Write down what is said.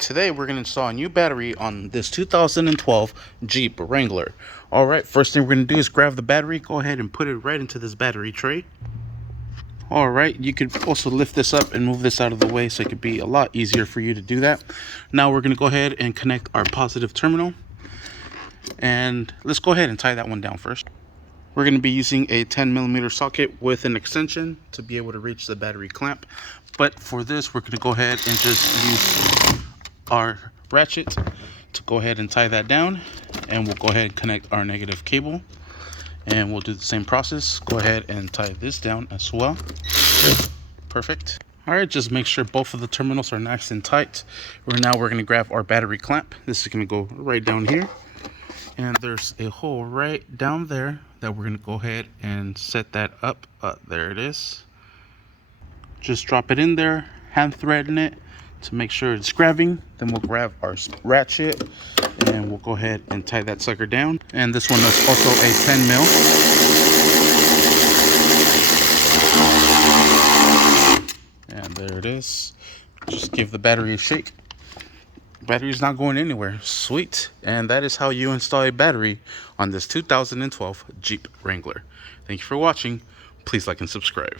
Today we're going to install a new battery on this 2012 Jeep Wrangler. Alright, first thing we're going to do is grab the battery, go ahead and put it right into this battery tray. Alright, you could also lift this up and move this out of the way so it could be a lot easier for you to do that. Now we're going to go ahead and connect our positive terminal. And let's go ahead and tie that one down first. We're going to be using a 10mm socket with an extension to be able to reach the battery clamp. But for this, we're going to go ahead and just use our ratchet to go ahead and tie that down. And we'll go ahead and connect our negative cable. And we'll do the same process. Go ahead and tie this down as well. Perfect. Alright, just make sure both of the terminals are nice and tight. Now we're going to grab our battery clamp. This is going to go right down here. And there's a hole right down there that we're going to go ahead and set that up. There it is. Just drop it in there, hand threading it to make sure it's grabbing. Then we'll grab our ratchet and we'll go ahead and tie that sucker down. And this one is also a 10 mil. And there it is. Just give the battery a shake. Battery's not going anywhere. Sweet. And that is how you install a battery on this 2012 Jeep Wrangler. Thank you for watching. Please like and subscribe.